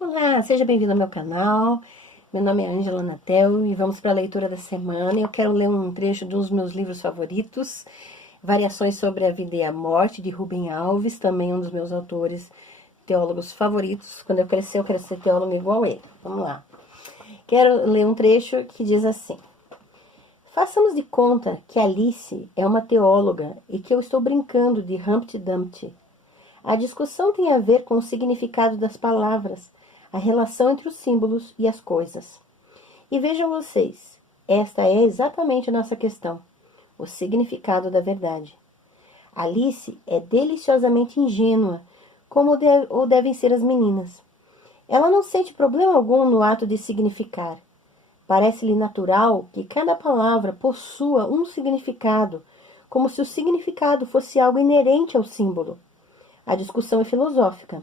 Olá, seja bem-vindo ao meu canal. Meu nome é Ângela Natel e vamos para a leitura da semana. Eu quero ler um trecho de um dos meus livros favoritos, Variações sobre a Vida e a Morte, de Rubem Alves, também um dos meus autores teólogos favoritos. Quando eu crescer, eu quero ser teólogo igual a ele. Vamos lá. Quero ler um trecho que diz assim: Façamos de conta que Alice é uma teóloga e que eu estou brincando de Humpty Dumpty. A discussão tem a ver com o significado das palavras, a relação entre os símbolos e as coisas. E vejam vocês, esta é exatamente a nossa questão, o significado da verdade. Alice é deliciosamente ingênua, como ou devem ser as meninas. Ela não sente problema algum no ato de significar. Parece-lhe natural que cada palavra possua um significado, como se o significado fosse algo inerente ao símbolo. A discussão é filosófica.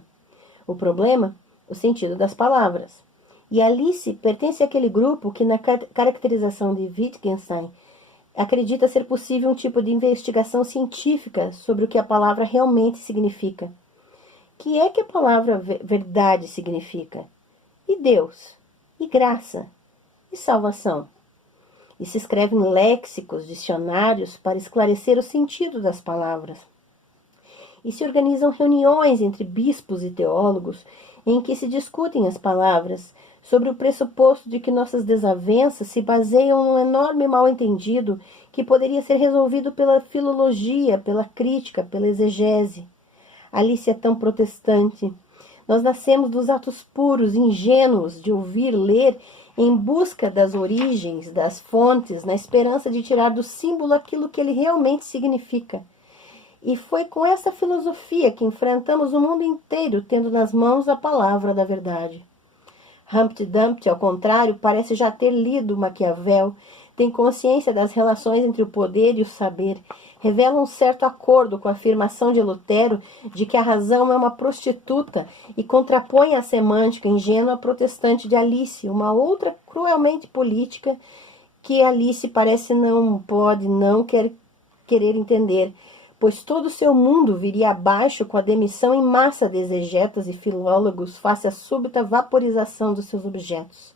O problema, o sentido das palavras. E Alice pertence àquele grupo que, na caracterização de Wittgenstein, acredita ser possível um tipo de investigação científica sobre o que a palavra realmente significa. Que é que a palavra verdade significa? E Deus? E graça? E salvação? E se escrevem léxicos, dicionários para esclarecer o sentido das palavras. E se organizam reuniões entre bispos e teólogos em que se discutem as palavras, sobre o pressuposto de que nossas desavenças se baseiam num enorme mal-entendido que poderia ser resolvido pela filologia, pela crítica, pela exegese. Alice é tão protestante. Nós nascemos dos atos puros, ingênuos, de ouvir, ler, em busca das origens, das fontes, na esperança de tirar do símbolo aquilo que ele realmente significa. E foi com essa filosofia que enfrentamos o mundo inteiro, tendo nas mãos a palavra da verdade. Humpty Dumpty, ao contrário, parece já ter lido Maquiavel, tem consciência das relações entre o poder e o saber, revela um certo acordo com a afirmação de Lutero de que a razão é uma prostituta e contrapõe a semântica ingênua protestante de Alice, uma outra cruelmente política que Alice parece não querer entender, pois todo o seu mundo viria abaixo com a demissão em massa de exegetas e filólogos face à súbita vaporização dos seus objetos.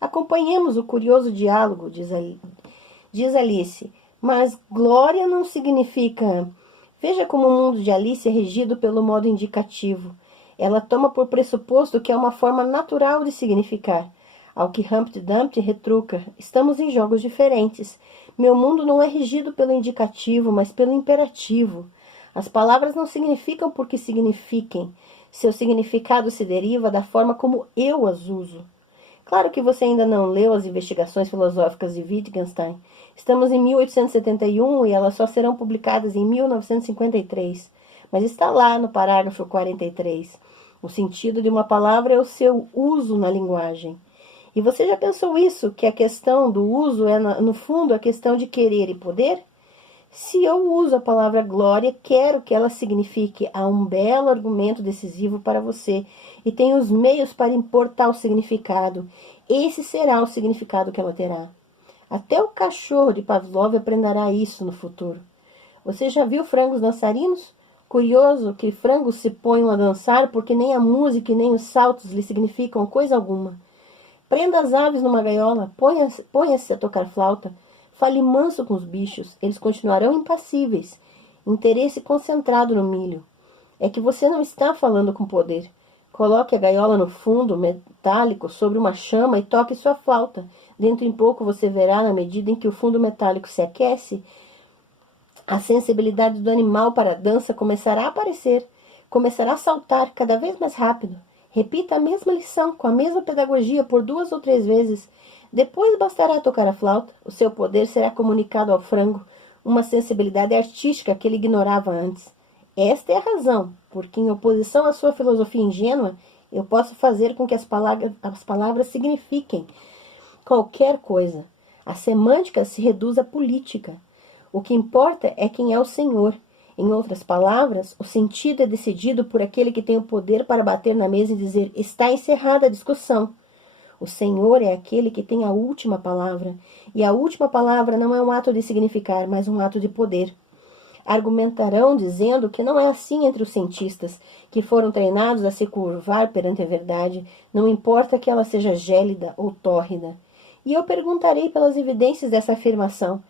Acompanhemos o curioso diálogo, diz Alice, mas glória não significa... Veja como o mundo de Alice é regido pelo modo indicativo. Ela toma por pressuposto que é uma forma natural de significar. Ao que Humpty Dumpty retruca, estamos em jogos diferentes. Meu mundo não é regido pelo indicativo, mas pelo imperativo. As palavras não significam porque signifiquem. Seu significado se deriva da forma como eu as uso. Claro que você ainda não leu as investigações filosóficas de Wittgenstein. Estamos em 1871 e elas só serão publicadas em 1953. Mas está lá no parágrafo 43. O sentido de uma palavra é o seu uso na linguagem. E você já pensou isso, que a questão do uso é, no fundo, a questão de querer e poder? Se eu uso a palavra glória, quero que ela signifique há um belo argumento decisivo para você e tenho os meios para impor tal significado. Esse será o significado que ela terá. Até o cachorro de Pavlov aprenderá isso no futuro. Você já viu frangos dançarinos? Curioso que frangos se ponham a dançar porque nem a música e nem os saltos lhe significam coisa alguma. Prenda as aves numa gaiola, ponha-se a tocar flauta, fale manso com os bichos, eles continuarão impassíveis, interesse concentrado no milho. É que você não está falando com poder. Coloque a gaiola no fundo metálico sobre uma chama e toque sua flauta. Dentro em pouco você verá, na medida em que o fundo metálico se aquece, a sensibilidade do animal para a dança começará a aparecer, começará a saltar cada vez mais rápido. Repita a mesma lição, com a mesma pedagogia, por 2 ou 3 vezes. Depois bastará tocar a flauta. O seu poder será comunicado ao frango, uma sensibilidade artística que ele ignorava antes. Esta é a razão, porque em oposição à sua filosofia ingênua, eu posso fazer com que as palavras signifiquem qualquer coisa. A semântica se reduz à política. O que importa é quem é o Senhor. Em outras palavras, o sentido é decidido por aquele que tem o poder para bater na mesa e dizer: está encerrada a discussão. O Senhor é aquele que tem a última palavra, e a última palavra não é um ato de significar, mas um ato de poder. Argumentarão dizendo que não é assim entre os cientistas, que foram treinados a se curvar perante a verdade, não importa que ela seja gélida ou tórrida. E eu perguntarei pelas evidências dessa afirmação,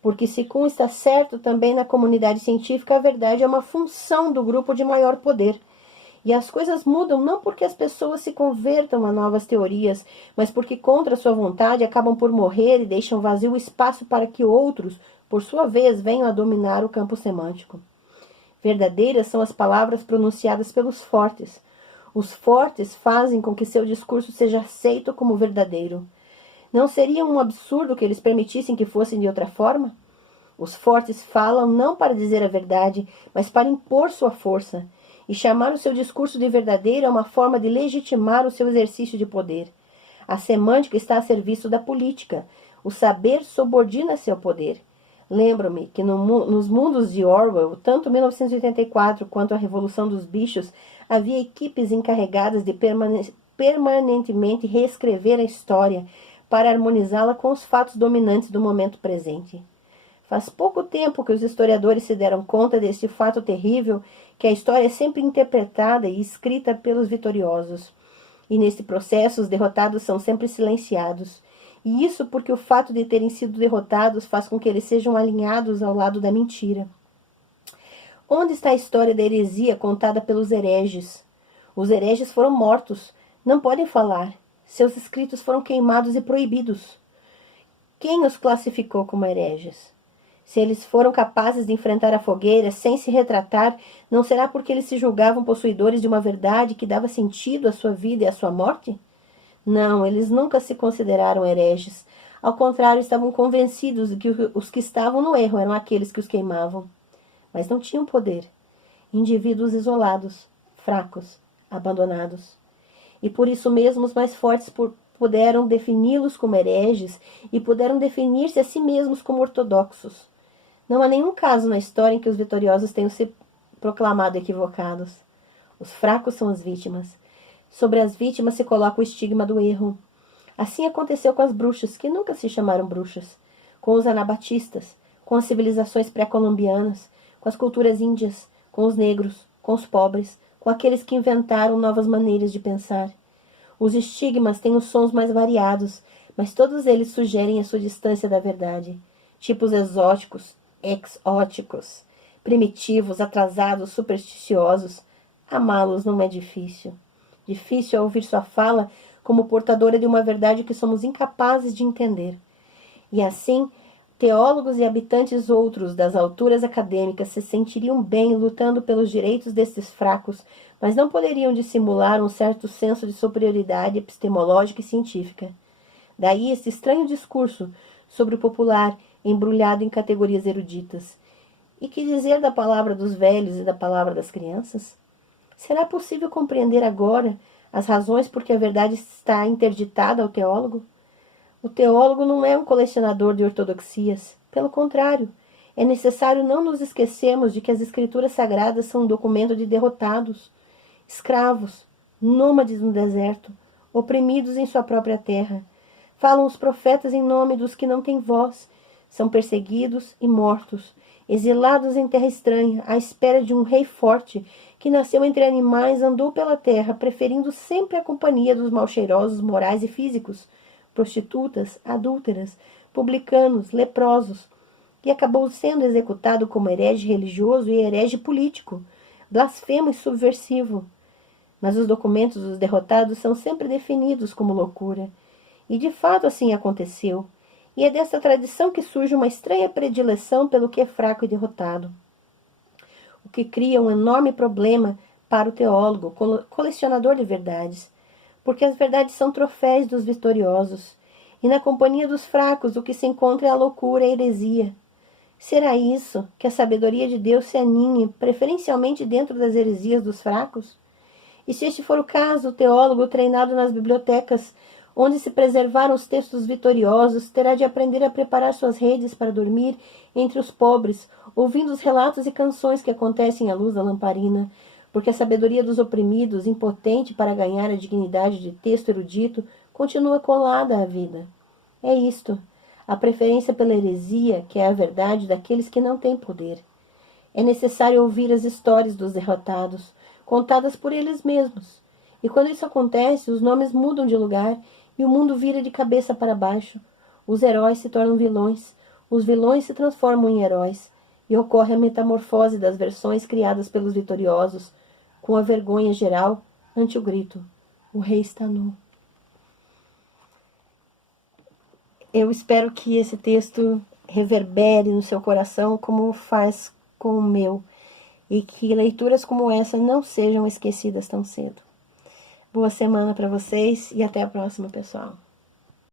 porque se Kuhn está certo também na comunidade científica, a verdade é uma função do grupo de maior poder. E as coisas mudam não porque as pessoas se convertam a novas teorias, mas porque, contra sua vontade, acabam por morrer e deixam vazio o espaço para que outros, por sua vez, venham a dominar o campo semântico. Verdadeiras são as palavras pronunciadas pelos fortes. Os fortes fazem com que seu discurso seja aceito como verdadeiro. Não seria um absurdo que eles permitissem que fossem de outra forma? Os fortes falam não para dizer a verdade, mas para impor sua força. E chamar o seu discurso de verdadeiro é uma forma de legitimar o seu exercício de poder. A semântica está a serviço da política. O saber subordina-se ao poder. Lembro-me que nos mundos de Orwell, tanto 1984 quanto a Revolução dos Bichos, havia equipes encarregadas de permanentemente reescrever a história para harmonizá-la com os fatos dominantes do momento presente. Faz pouco tempo que os historiadores se deram conta deste fato terrível, que a história é sempre interpretada e escrita pelos vitoriosos. E nesse processo os derrotados são sempre silenciados. E isso porque o fato de terem sido derrotados faz com que eles sejam alinhados ao lado da mentira. Onde está a história da heresia contada pelos hereges? Os hereges foram mortos, não podem falar. Seus escritos foram queimados e proibidos. Quem os classificou como hereges? Se eles foram capazes de enfrentar a fogueira sem se retratar, não será porque eles se julgavam possuidores de uma verdade que dava sentido à sua vida e à sua morte? Não, eles nunca se consideraram hereges. Ao contrário, estavam convencidos de que os que estavam no erro eram aqueles que os queimavam. Mas não tinham poder. Indivíduos isolados, fracos, abandonados. E por isso mesmo os mais fortes puderam defini-los como hereges e puderam definir-se a si mesmos como ortodoxos. Não há nenhum caso na história em que os vitoriosos tenham se proclamado equivocados. Os fracos são as vítimas. Sobre as vítimas se coloca o estigma do erro. Assim aconteceu com as bruxas, que nunca se chamaram bruxas, com os anabatistas, com as civilizações pré-colombianas, com as culturas índias, com os negros, com os pobres, com aqueles que inventaram novas maneiras de pensar. Os estigmas têm os sons mais variados, mas todos eles sugerem a sua distância da verdade. Tipos exóticos, exóticos, primitivos, atrasados, supersticiosos. Amá-los não é difícil. Difícil é ouvir sua fala como portadora de uma verdade que somos incapazes de entender. E assim, teólogos e habitantes outros das alturas acadêmicas se sentiriam bem lutando pelos direitos desses fracos, mas não poderiam dissimular um certo senso de superioridade epistemológica e científica. Daí esse estranho discurso sobre o popular embrulhado em categorias eruditas. E que dizer da palavra dos velhos e da palavra das crianças? Será possível compreender agora as razões por que a verdade está interditada ao teólogo? O teólogo não é um colecionador de ortodoxias. Pelo contrário, é necessário não nos esquecermos de que as escrituras sagradas são um documento de derrotados, escravos, nômades no deserto, oprimidos em sua própria terra. Falam os profetas em nome dos que não têm voz. São perseguidos e mortos, exilados em terra estranha, à espera de um rei forte, que nasceu entre animais, andou pela terra, preferindo sempre a companhia dos mal-cheirosos morais e físicos, prostitutas, adúlteras, publicanos, leprosos, e acabou sendo executado como herege religioso e herege político, blasfemo e subversivo. Mas os documentos dos derrotados são sempre definidos como loucura. E de fato assim aconteceu. E é dessa tradição que surge uma estranha predileção pelo que é fraco e derrotado. O que cria um enorme problema para o teólogo, colecionador de verdades, porque as verdades são troféus dos vitoriosos, e na companhia dos fracos o que se encontra é a loucura e a heresia. Será isso que a sabedoria de Deus se aninhe preferencialmente dentro das heresias dos fracos? E se este for o caso, o teólogo treinado nas bibliotecas, onde se preservaram os textos vitoriosos, terá de aprender a preparar suas redes para dormir entre os pobres, ouvindo os relatos e canções que acontecem à luz da lamparina, porque a sabedoria dos oprimidos, impotente para ganhar a dignidade de texto erudito, continua colada à vida. É isto, a preferência pela heresia, que é a verdade daqueles que não têm poder. É necessário ouvir as histórias dos derrotados, contadas por eles mesmos. E quando isso acontece, os nomes mudam de lugar e o mundo vira de cabeça para baixo. Os heróis se tornam vilões, os vilões se transformam em heróis, e ocorre a metamorfose das versões criadas pelos vitoriosos, com a vergonha geral ante o grito: o rei está nu. Eu espero que esse texto reverbere no seu coração como faz com o meu, e que leituras como essa não sejam esquecidas tão cedo. Boa semana para vocês e até a próxima, pessoal.